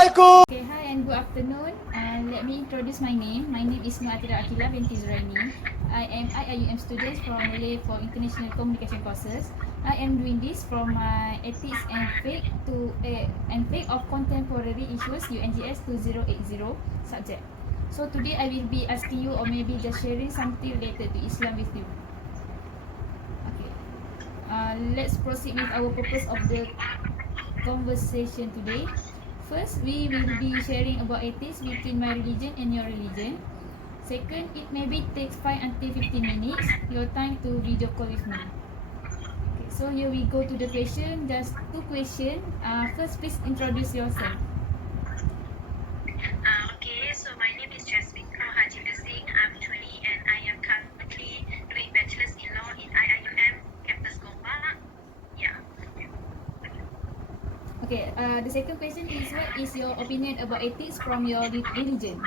Assalamualaikum. Okay, hi and good afternoon. Let me introduce my name. My name is Mu'atira Akila binti Zuraini. I am IIUM student from Malay for International Communication courses. I am doing this from my Ethics and Fiqh of Contemporary Issues UNGS 2080 subject. So today I will be asking you or maybe just sharing something related to Islam with you. Okay. Let's proceed with our purpose of the conversation today. First, we will be sharing about ethics between my religion and your religion. Second, it maybe takes 5 until 15 minutes, your time to video call with me. Okay, so here we go to the question, just 2 questions. First, please introduce yourself. Okay, so my name is Jasmine from Haji Singh. I'm 20 and I am currently doing Bachelor's in Law in IIUM Campus Gombak. Yeah. Okay, the second question is what is your opinion about ethics from your religion?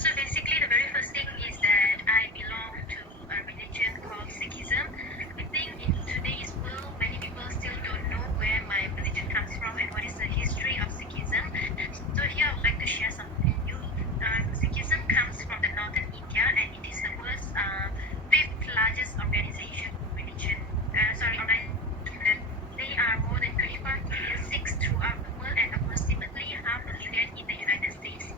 So basically, the very first thing is that I belong to a religion called Sikhism. I think in today's world, many people still don't know where my religion comes from and what is the history of Sikhism. So here I would like to share something with you. Sikhism comes from the northern India and it is the world's fifth largest organization. They are more than 25 million Sikhs throughout the world and approximately half a million in the United States.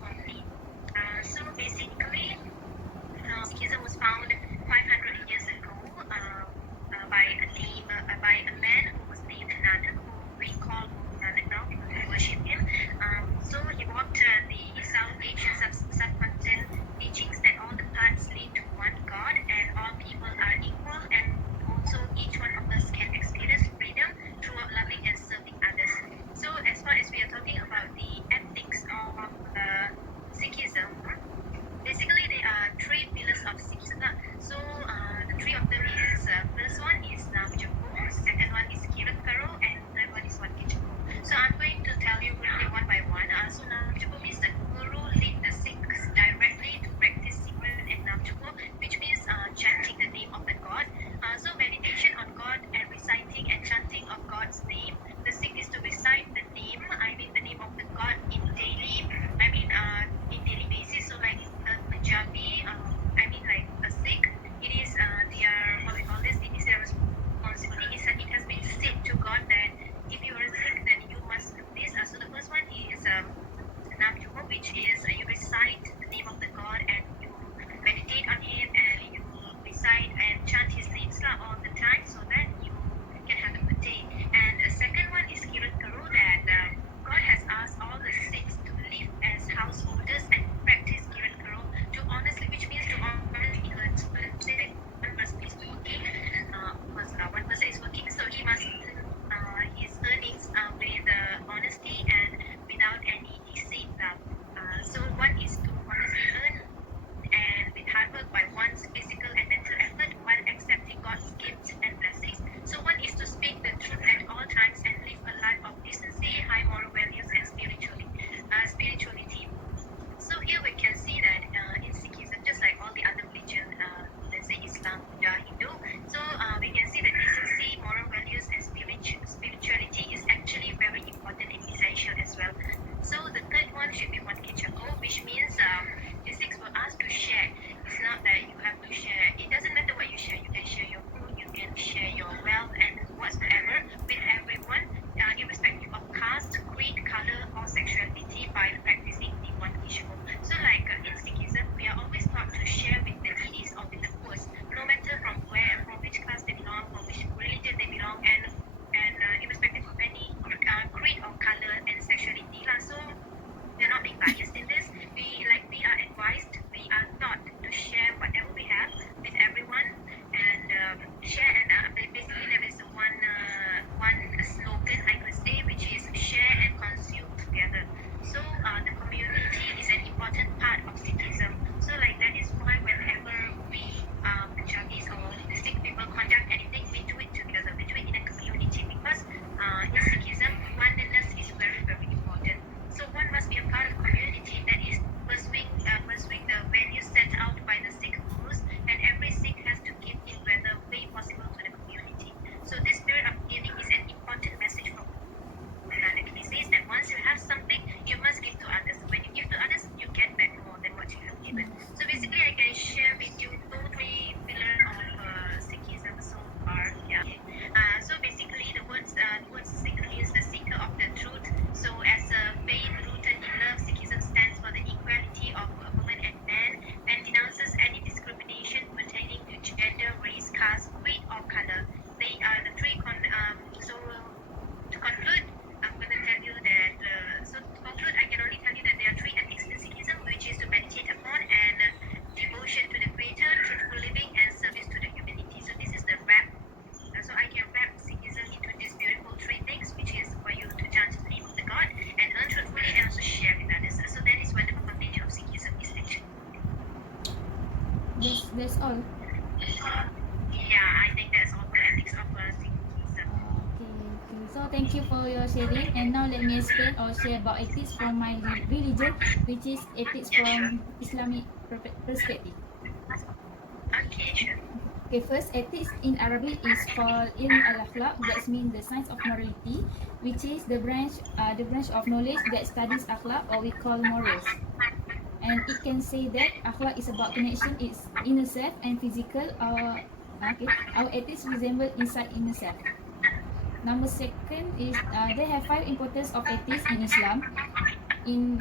all. Yeah, I think that's all the ethics of Sikhism. Okay. So thank you for your sharing. And now let me explain or share about ethics from my religion, which is ethics Yeah, sure. from Islamic perspective. Okay, sure. Okay, first, ethics in Arabic is called ilm al-akhlaq. That means the science of morality, which is the branch of knowledge that studies akhlaq, or we call morals. And it can say that akhlaq is about connection, its inner self and physical. Our ethics resemble inside inner self. Number second is they have 5 importance of ethics in Islam. In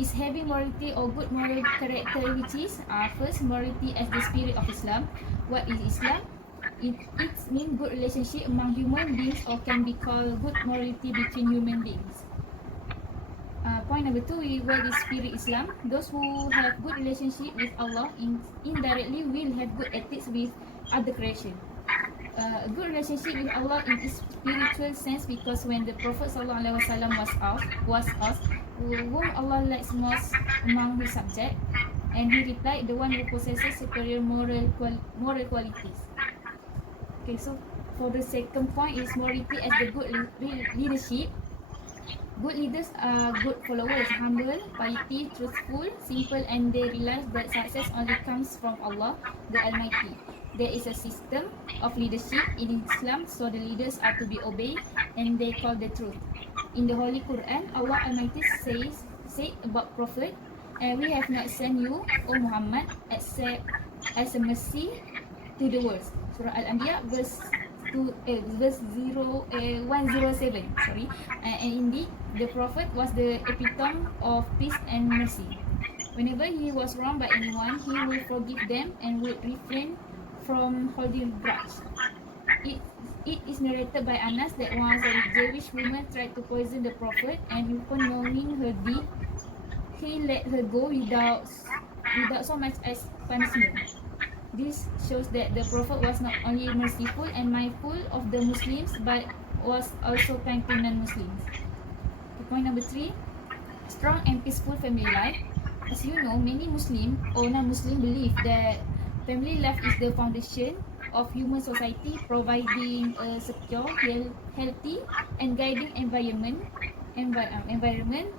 is having morality or good moral character, which is first, morality as the spirit of Islam. What is Islam? It means good relationship among human beings, or can be called good morality between human beings. Point number 2, what is spirit Islam? Those who have good relationship with Allah indirectly will have good ethics with other creation. A good relationship with Allah in its spiritual sense, because when the Prophet ﷺ was asked whom Allah likes most among his subject, and he replied, the one who possesses superior moral qualities. Okay, so for the second point is morality as the good leadership. Good leaders are good followers, humble, piety, truthful, simple, and they realize that success only comes from Allah, the Almighty. There is a system of leadership in Islam, so the leaders are to be obeyed, and they call the truth. In the Holy Quran, Allah Almighty said about Prophet, and we have not sent you, O Muhammad, except as a mercy to the world. Surah Al-Anbiya verse 107. Sorry. And indeed, the Prophet was the epitome of peace and mercy. Whenever he was wronged by anyone, he would forgive them and would refrain from holding grudge. It is narrated by Anas that once a Jewish woman tried to poison the Prophet, and upon knowing her deed, he let her go without so much as punishment. This shows that the Prophet was not only merciful and mindful of the Muslims, but was also kind to non-Muslims. Okay, point number 3, strong and peaceful family life. As you know, many Muslim or non-Muslim believe that family life is the foundation of human society, providing a secure, healthy, and guiding environment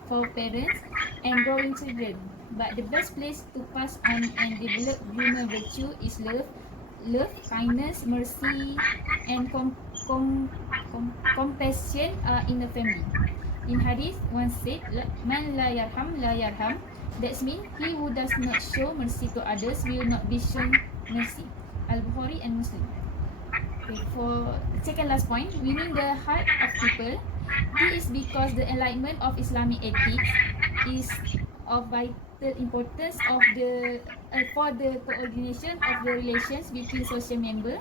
for parents and growing children. But the best place to pass on and develop human virtue is kindness, mercy, and compassion in the family. In hadith, one said, "Man la yarham la yarham." That means he who does not show mercy to others will not be shown mercy. Al-Bukhari and Muslim. Okay, for second last point, winning the heart of people. This is because the enlightenment of Islamic ethics is of vital importance for the coordination of the relations between social members.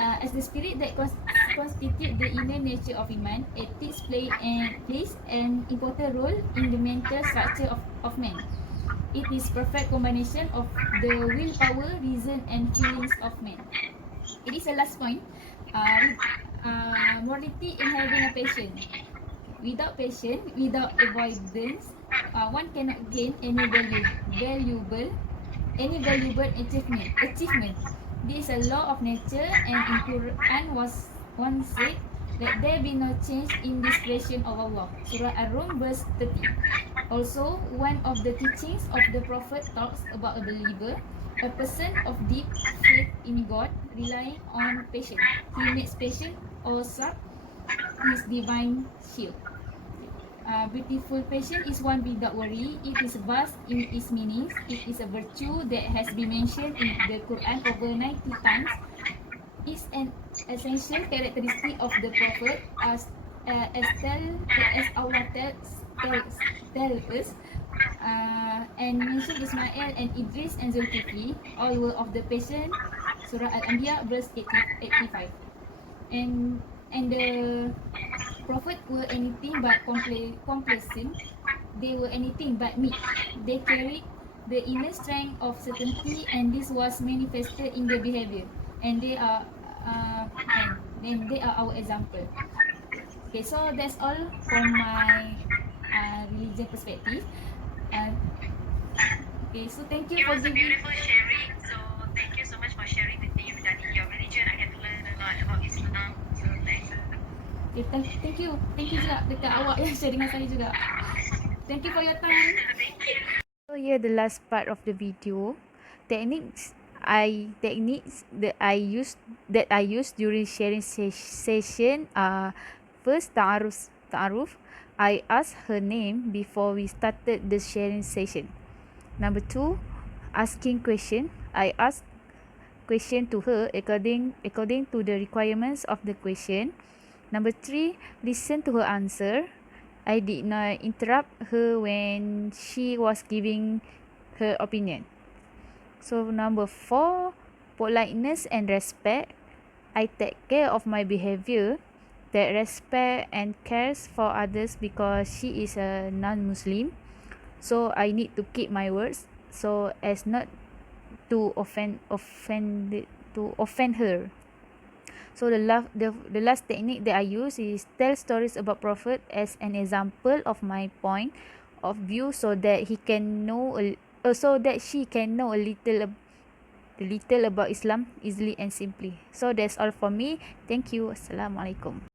As the spirit that constitute the inner nature of Iman, ethics plays an important role in the mental structure of man. It is perfect combination of the willpower, reason, and feelings of man. It is the last point. Morality in having a passion. Without passion, without avoidance, one cannot gain any valuable achievement. This is a law of nature, and in Quran was once said, let there be no change in this creation of Allah. Surah Ar-Rum verse 30. Also, one of the teachings of the Prophet talks about a believer, a person of deep faith in God, relying on patience. He makes patience or sabr his divine shield. Beautiful patience is one without worry. It is vast in its meanings. It is a virtue that has been mentioned in the Quran over 90 times. It's an essential characteristic of the Prophet, as Allah tell us, and mention Ismail and Idris and Zulkifli, all were of the patient. Surah Al-Anbiya verse 85. And the Prophet were anything but complacent. They were anything but meek. They carried the inner strength of certainty, and this was manifested in their behavior. And they are our example. Okay, so that's all from my religion perspective. Okay, so thank you It for was a giving. beautiful sharing, so thank Okay, thank you juga dekat awak yang share dengan saya juga. Thank you for your time. Thank you. So here the last part of the video. Techniques that I use during sharing session are: first, ta'aruf. I asked her name before we started the sharing session. Number 2, asking question. I asked question to her according to the requirements of the question. Number 3, listen to her answer. I did not interrupt her when she was giving her opinion. So number 4, politeness and respect. I take care of my behavior, that respect and cares for others because she is a non-Muslim. So I need to keep my words so as not to offend her. So the last technique that I use is tell stories about Prophet as an example of my point of view so that he can know so that she can know a little about Islam easily and simply. So that's all for me. Thank you. Assalamualaikum.